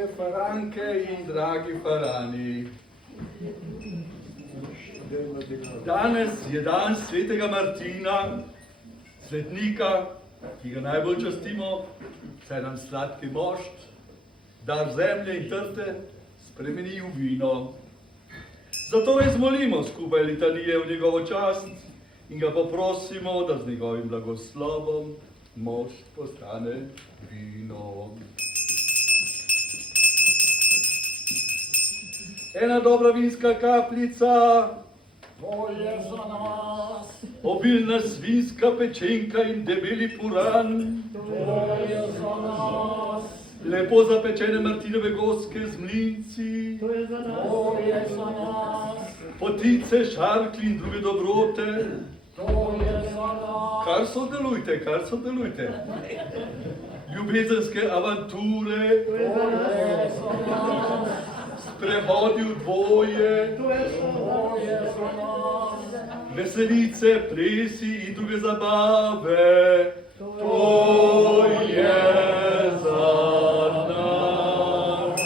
Drage faranke in dragi farani, danes je dan svetega Martina, svetnika, ki ga najbolj častimo, saj nam sladki mošt, dar zemlje in trte, spremeni v vino. Zato izmolimo skupaj litanije v njegovo čast in ga poprosimo, da z njegovim blagoslovom mošt postane vino. Ena dobra vinska kapljica, to je za nas. Obilna svinska pečenka in debeli puran, to je za nas. Lepo zapečene Martinove goske z mlinci, to je za nas. Potice, šarkli in druge dobrote, to je za nas. Kar sodelujte. Ljubezenske avanture, to je za nas. Sprehodi v dvoje, to je za nas. Veselice, plesi in druge zabave, to je za nas.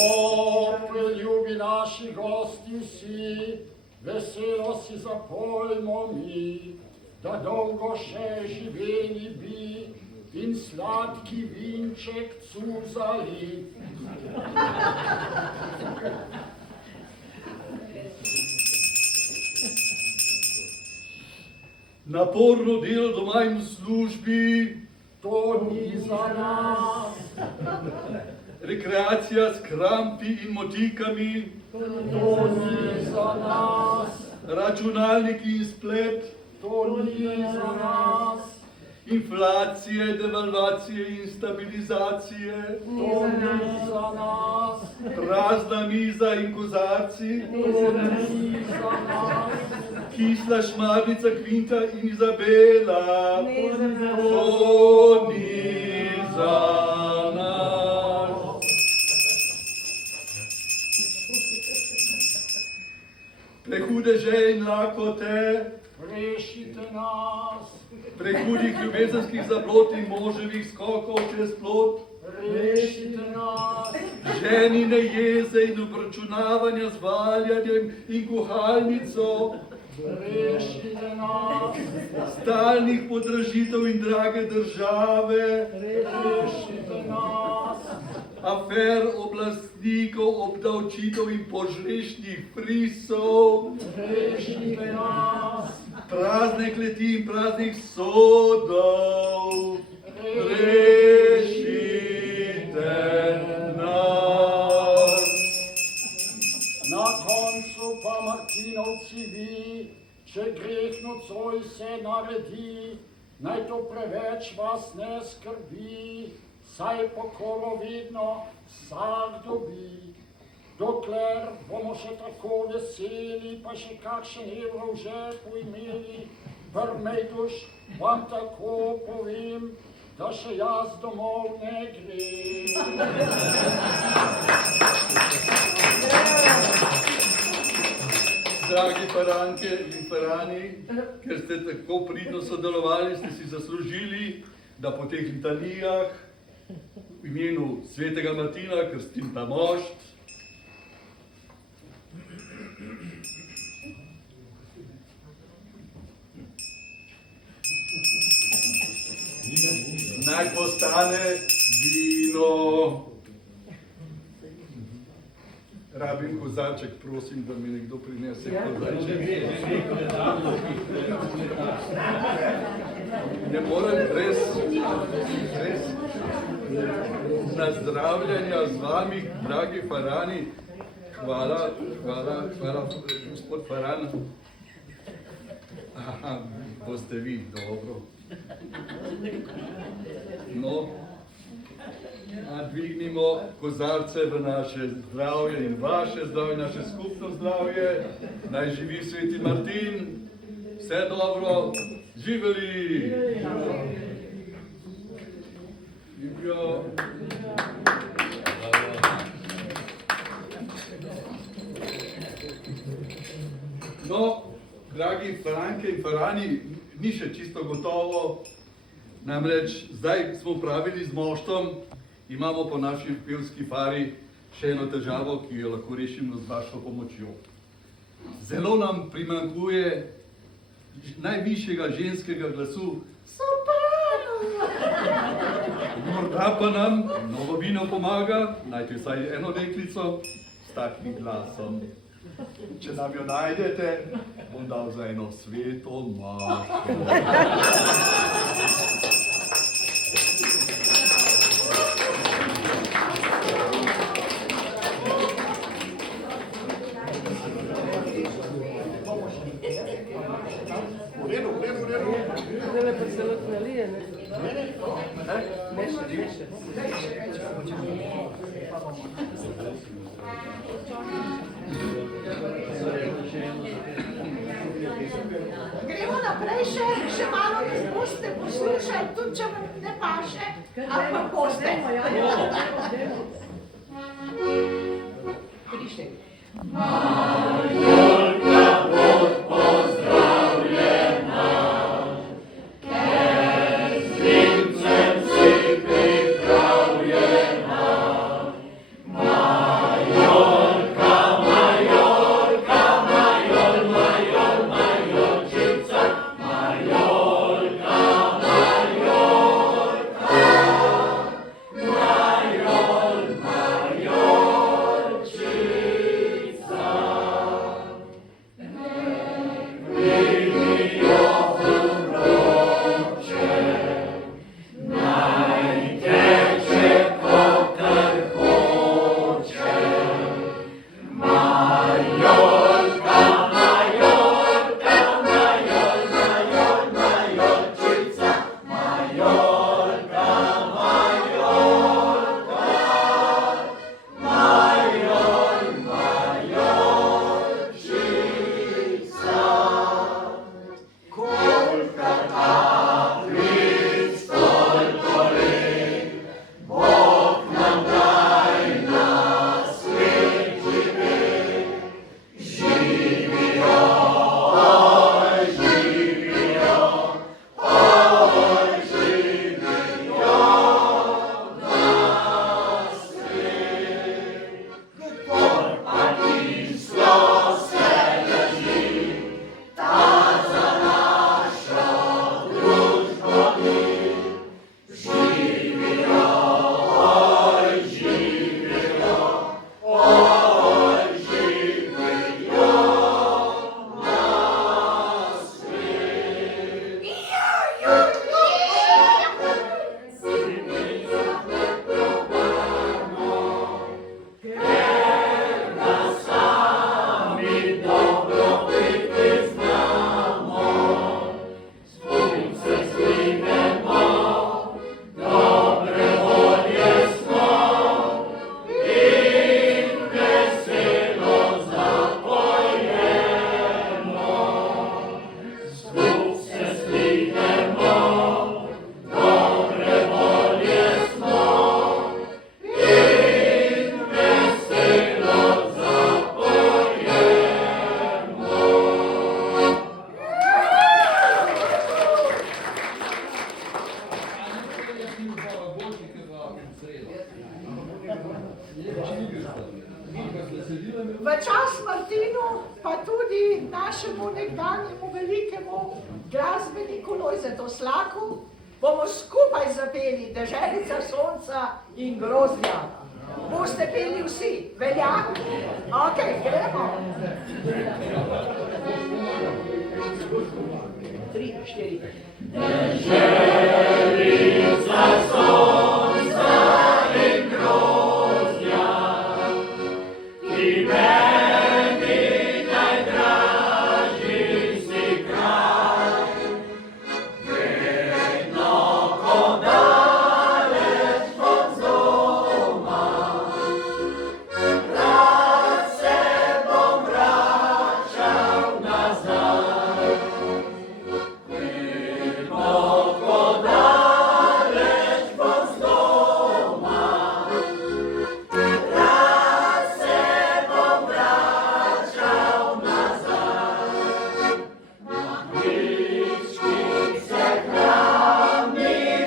O, preljubi naši gosti vsi, veselo si zapojmo mi, da dolgo še živeli bi in sladki vinček cuzali. Naporno delo doma in v službi, to ni za nas. Rekreacija s krampi in motikami, to ni za nas. Računalniki in splet, to ni za nas. Inflacije, devalvacije in stabilizacije, to ni za nas. Prazna miza in kozarci, to ni za nas. Kisla šmarnica Kvinta in Izabela, to ni za nas. Prehudeže in lakote, rešite nas. Prehudih ljubezenskih zablod in moževih skokov čez plot, rešite nas. Ženine jeze in obračunavanja z valjanjem in kuhalnico, rešite nas. Stalnih podražitev in drage države, rešite nas. Afer oblastnikov, obdavčitev in požrešnih frisov, rešite nas. Prazne kleti in praznih sodov, rešite nas. Na koncu pa Martinovci vi, če greh nocoj se naredi, naj to preveč vas ne skrbi, saj pokoro vedno vsak dobi. Dokler bomo še tako veseli, pa še kakšen evro v žepu imeli, prmej duš vam tako povem, da še jaz domov ne grem. Dragi faranke in farani, ker ste tako pridno sodelovali, ste si zaslužili, da po teh litanijah v imenu svetega Martina krstim ta mošt. Naj postane vino. Rabim kozarček, prosim, da mi nekdo prinese kozarček. Ne morem res nazdravljanja z vami, dragi farani. Hvala, gospod faran. Aha, boste vi, dobro. No, dvignimo kozarce v naše zdravje in vaše zdravje, naše skupno zdravje. Naj živi sveti Martin, vse dobro, živeli! Ljubijo! No, dragi faranke in farani, ni še čisto gotovo, Namreč zdaj smo pravili z moštom, imamo po naši pevski fari še eno težavo, ki jo lahko rešimo z vašo pomočjo. Zelo nam primanjkuje najvišjega ženskega glasu soprano. Morda pa nam novo vino pomaga, najti vsaj eno deklico s takim glasom. Če nam jo najdete, bom dal za eno sveto mašo. Zdaj pa celotno lije, ne? Meša. Gremo naprej še malo nas boste poslušali, tudi če vam ne paše, ali pa boste. V čas Martinu, pa tudi našemu nekdanjemu velikemu glasbeniku Lojzetu Slaku, bomo skupaj zapeli Deželica sonca in grozdja. Boste peli vsi, velja? Ok, gremo. 3, 4. Deželica sonca in grozdja, ti meni najdražji si kraj, vedno ko daleč od doma, rad se bom vračal nazaj. Vedno ko daleč od doma, rad se bom vračal nazaj. Na bličkih se hrani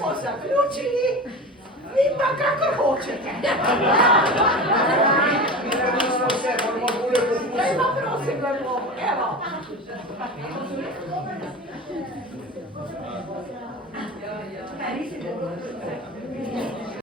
smo zaključili, vi pa kakor hočete. Dajmo prosim lepo, evo. Ja, ja.